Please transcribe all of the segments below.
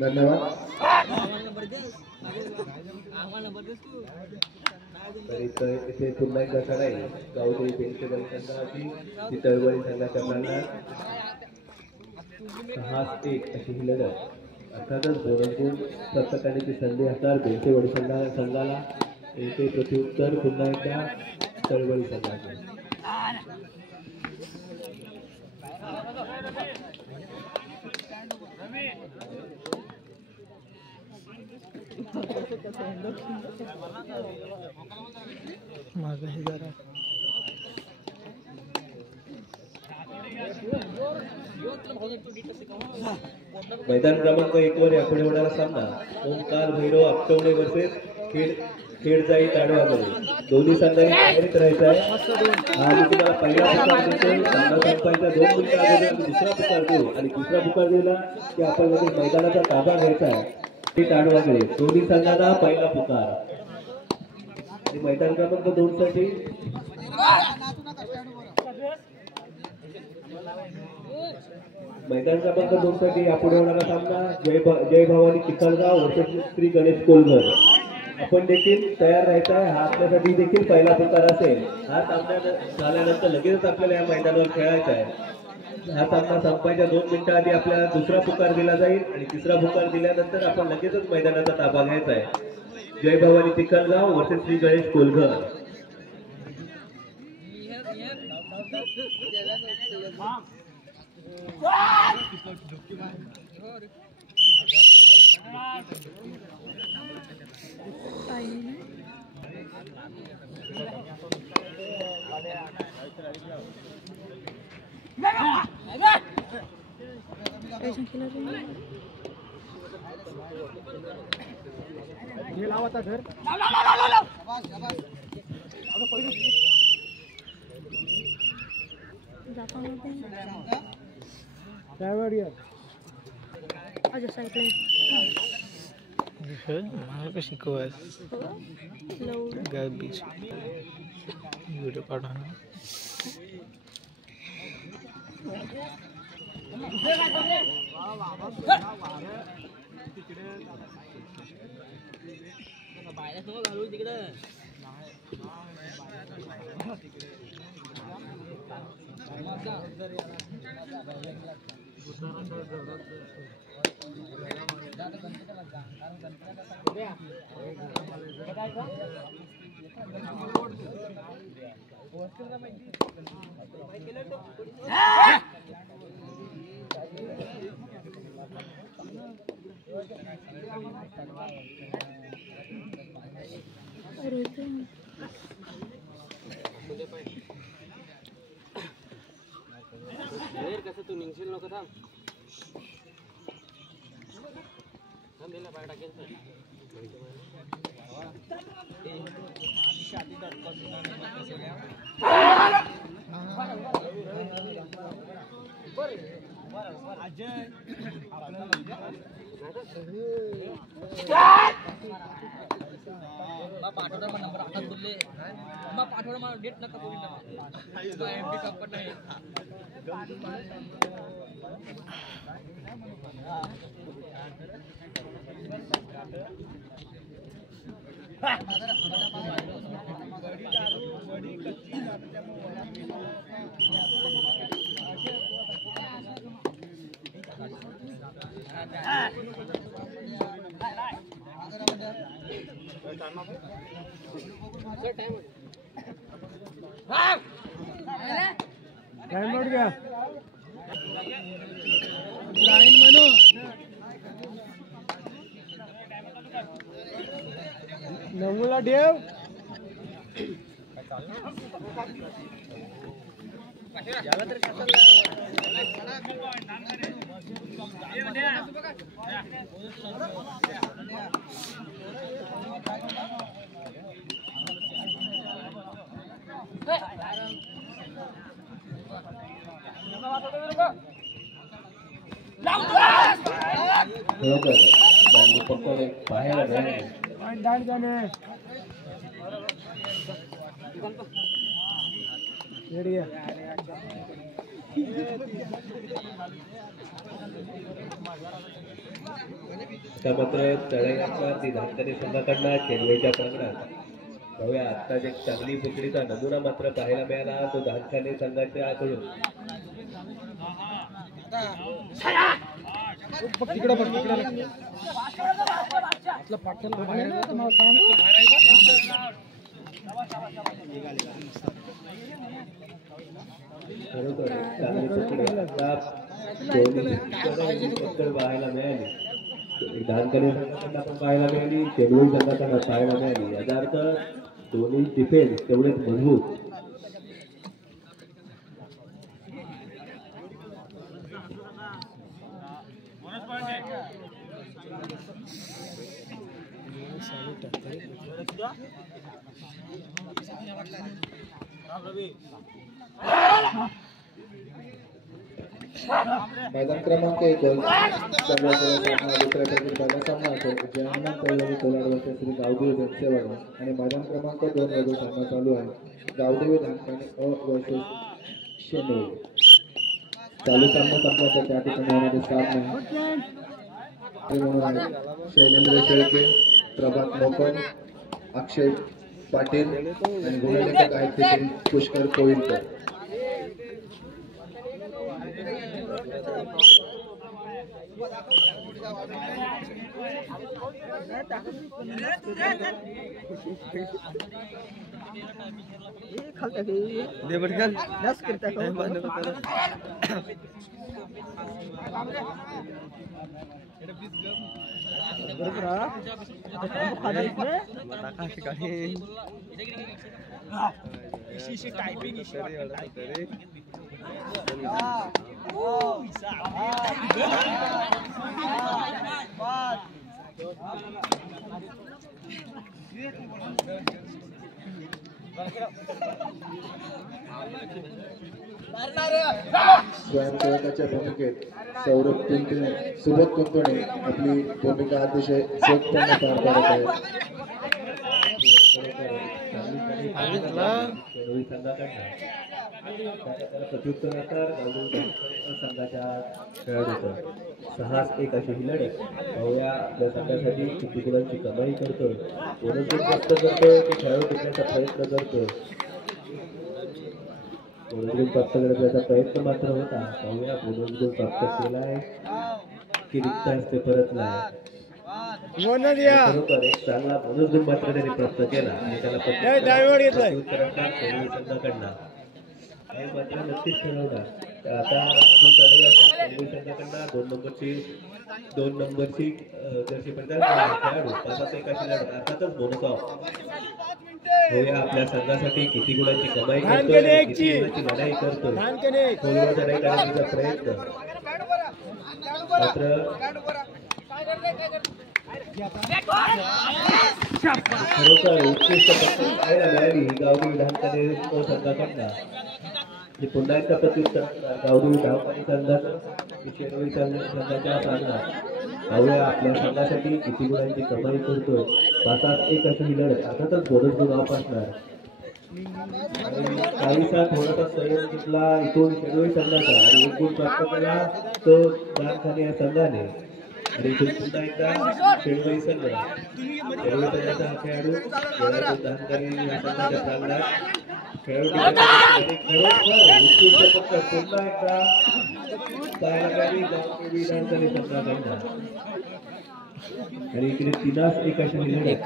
धन्यवाद. इथे पुन्हा एकदा चढाई गावदेवी पेंशनरी संघाची ती चळवळी संघाच्या प्रमाणात 6-1 अशी ही लढत. अर्थातच बोनसगुण प्रत्येकाने ती संधी हातात बेंचेवाडी संघाला येथे प्रत्युत्तर पुन्हा एकदा चळवळी संघाचे. माझं हे जरा मैदान क्रमांक 1 वर यापुढे होणारा सामना ओंकार भैरव आपटवणे वर्सेस खेडजाई ताडवागळे. दोन्ही संघांनी तयारीत राहायचं आहे. आणि तुम्हाला पहिला पुकार देतो, सामना संपायचा 2 मिनिटं अगोदर दुसरा पुकार देऊ आणि तिसरा पुकार दिला की आपण लगेच मैदानाचा ताबा घ्यायचा आहे. ते ताडवागळे दोन्ही संघांना पहिला पुकार. आणि मैदान क्रमांक 2 साठी मैदान क्रमांक 2 साठी यापुढे होणारा सामना जय भवानी चिखलगाव वर्सेस श्री गणेश कोलघर. आपण देखील तयार राहायचा आहे. हा आपल्यासाठी देखील पहिला पुकार असेल. हा सामना झाल्यानंतर लगेचच आपल्याला या मैदानावर खेळायचा आहे. हा सामना संपायच्या 2 मिनिटं आधी आपल्याला दुसरा पुकार दिला जाईल आणि तिसरा पुकार दिल्यानंतर आपण लगेचच मैदानाचा ताबा घ्यायचा आहे. जय भवानी चिखलगाव वर्सेस श्री गणेश कोलघर. शिकवाय बीच व्हिडिओ काढा. कसं तू निघशील नको थांब दिला बाहेर टाकेल पाठवडा नंबर हातात बोलले मग पाठवडा मला डेट नका बोलू ना एमपी कप नाही टाइम उठ गया लाइन मनो नमुला देव याला तर बाहेर रेडी घ्या. त्या मात्र चढाई असणार ती धाकटणी संघाकडनं केंद्रेच्या प्रांगणात बघूया. आत्ताच एक चांगली पुतळीचा नमुना मात्र पाहायला मिळाला तो धाकटणी संघाच्या कडून. तिकडं बघ तिकडं. आपला पाठवला बाहेर आहे, मला सांगू. खरोखर चांगली पुतळी आता दोन्ही पटकन पाहायला मिळाली. धानकरी संघाकडनं पण पाहायला मिळाली, शेडवळी संघाकडनं पाहायला मिळाली. याचा अर्थ दोन्ही डिफेन्स तेवढेच मजबूत. मैदान क्रमांक 1 कोलाड वर्सेस श्री गावदेवी धनसेवाडा आणि मैदान क्रमांक 2 मध्ये सामना चालू आहे. गावदेवी धानकाने अ वर्सेस शेनोळ. चालू सामना संपल्याचा त्या ठिकाणी होणारे सामने म्हणून शैलेंद्र शेळके, प्रभात मोकळ, अक्षय पाटील आणि गुणलेखक आहेत तेथील पुष्कर कोविलकर. स्वयंसेवकाच्या भूमिकेत सौरभ कुंतणे, सुबोध कुंतणे आपली भूमिका अतिशय चोखपणे पार पाडत आहेत. शेडवळी संघाकडनं त्याला प्रत्युत्तर असणार गावदेवी संघाच्या खेळाडूचं 6-1 अशी ही लढत. पाहूया आपल्या संघासाठी किती गुणांची कमाई करतोय, बोनस गुण प्राप्त करतोय की खेळाडू टिकण्याचा प्रयत्न करतोय. बोनस गुण प्राप्त करण्याचा प्रयत्न मात्र होता. पाहूया बोनस गुण प्राप्त केलाय की रिक्त हस्ते परतलाय. खरोखर एक चांगला बोनस गुण मात्र त्यांनी प्राप्त केला आणि त्याला प्रत्युत्तर असणार शेडवळी संघाकडनं. हे मात्र नक्कीच ठरवणार. आता आपण चढाई असेल शेडवळी संघाकडनं 2 नंबरची जर्सी पडतात खेळाडू 5-1 अशी लढत. अर्थातच बोनस ऑफ. होया आपल्या संघासाठी किती गुणांची कमाई करतोय, किती गुणांची लढाई करतोय, खोलवर चढाई करण्याचा प्रयत्न. मात्र खरोखर उत्कृष्ट पद्धत पाहायला मिळाली गावदेवी धानकरी संघाकडनं. पुन्हा एकदा प्रत्युत्तर गावदेवी धावकरी संघाचं शेडवळी संघाच्या प्रांगणात. पाहूया आपल्या संघासाठी किती गुणांची कमाई करतोय. 5-1 अशी ही लढत. अर्थातच बोनस गुण ऑफ असणार. काहीसा थोडासा संयम घेतला इथून शेडवळी संघाचा आणि 1 गुण प्राप्त केला तो धानखाने या संघाने. आणि इथून पुन्हा एकदा शेडवळी संघ शेडवळी संघाचा हा खेळाडू धानकरी या संघाच्या प्रांगणात खेळाडू उत्कृष्ट पद्धत पुन्हा एकदा गावदेवी धानकरी संघाकडनं. आणि इकडे 3-1 अशी लढत.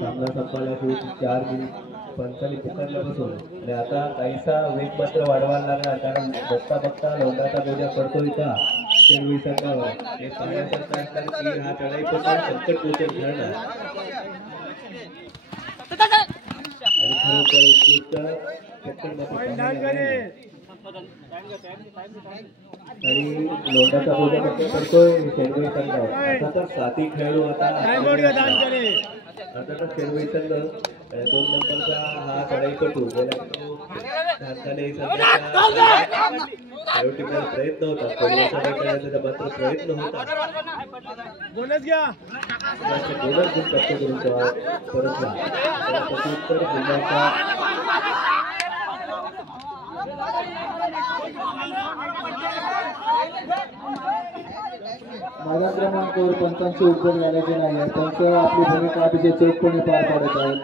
सामना संपायला 4 मिनिट पंचांनी पुकारल्यापासून आणि आता काहीसा वेग मात्र वाढवायला लागला. कारण बघता लोंढाचा बोजा पडतोय का शेडवळी संघावर हे पाहण्यासारखं असताना की हा चढाई पण संकट पोचून ठरणार. आणि खरोखर उत्कृष्ट पकड मात्र पाहायला मिळाली. आणि लोंढाचा बोजा मात्र पडतोय शेडवळी संघावर. अर्थातच 7 खेळाडू आता अर्थातच शेडवळी संघ 2 नंबरचा हा चढाईपटू गेला तो धानकरी संघाच्या खेळाडू टीमला प्रयत्न होता पहिल्याचा खेळायचा मात्र प्रयत्न होता बोनस घ्या बोनस घेऊन प्राप्त करून परतला प्रत्युत्तर पुन्हा मैदान क्रमांकावर पंचांची उपयोग झाल्याचे नाही पंच आपली भूमिका अतिशय चोखपणे पार पाडत आहेत.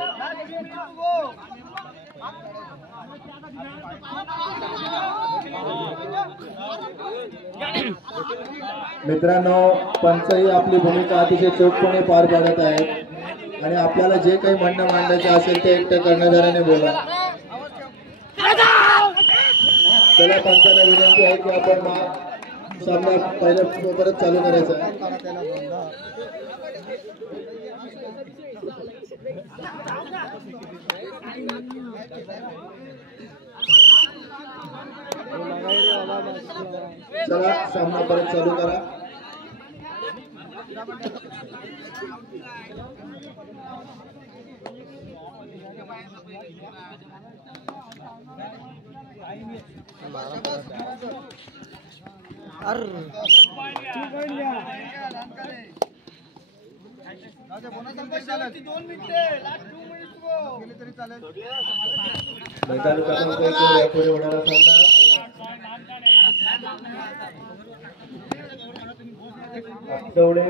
मित्रांनो पंचही आपली भूमिका अतिशय चोखपणे पार पाडत आहेत आणि आपल्याला जे काही म्हणणं मांडायचे असेल ते एकट्या कर्णधाराने बोला. चला पंचांना विनंती आहे की आपण सामना पहिल्या परत चालू करायचा आहे. चला सामना परत चालू करा. मैदान क्रमांक 1 वर यापुढे होणारा सामना आपटवणे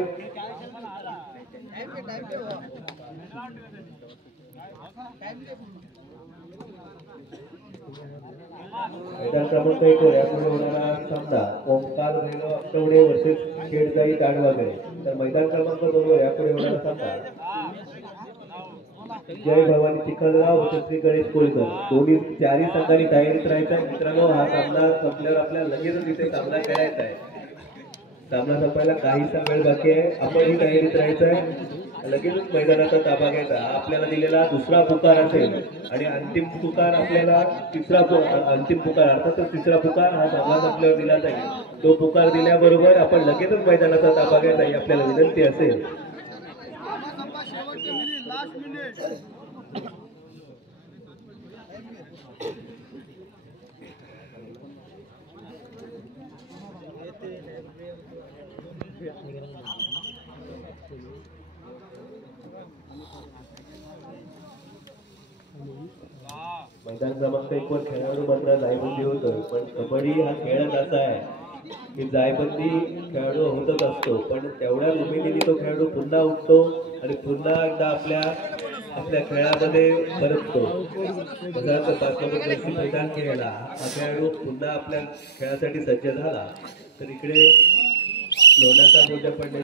मैदान क्रमांक 1 वर यापुढे होणारा सामना ओमकार भैरव आपटवणे वर्सेस खेडजाई दांडवागरे. तर मैदान क्रमांक 2 वर यापुढे होणारा सामना जय भवानी चिखलगाव वर्सेस श्री गणेश कोळीकर. दोन्ही चारही संघांनी तयारीत राहायचं आहे. मित्रांनो हा सामना संपल्यावर आपल्याला लगेचच इथे सामना खेळायचा आहे. सामना संपायला काहीसा वेळ बाकी आहे. आपणही तयारीत राहायचं आहे. लगेचच मैदानाचा ताबा घ्यायचा. आपल्याला दिलेला दुसरा पुकार असेल आणि अंतिम पुकार आपल्याला अंतिम पुकार अर्थातच तिसरा पुकार हा सामना संपल्यावर दिला जाईल. तो पुकार दिल्याबरोबर आपण लगेचच मैदानाचा ताबा घ्यायचा ही आपल्याला विनंती असेल. मैदान क्रमांक 1 वर खेळाडू मात्र जायबंदी होतो. पण कबड्डी हा खेळच असा आहे की जायबंदी खेळाडू होतच असतो पण तेवढ्या उमेदीने तो खेळाडू पुन्हा उठतो आणि पुन्हा एकदा आपल्या खेळामध्ये परततो. मैदान खेळला हा खेळाडू पुन्हा आपल्या खेळासाठी सज्ज झाला तर इकडे लोणाचा बोजा पडले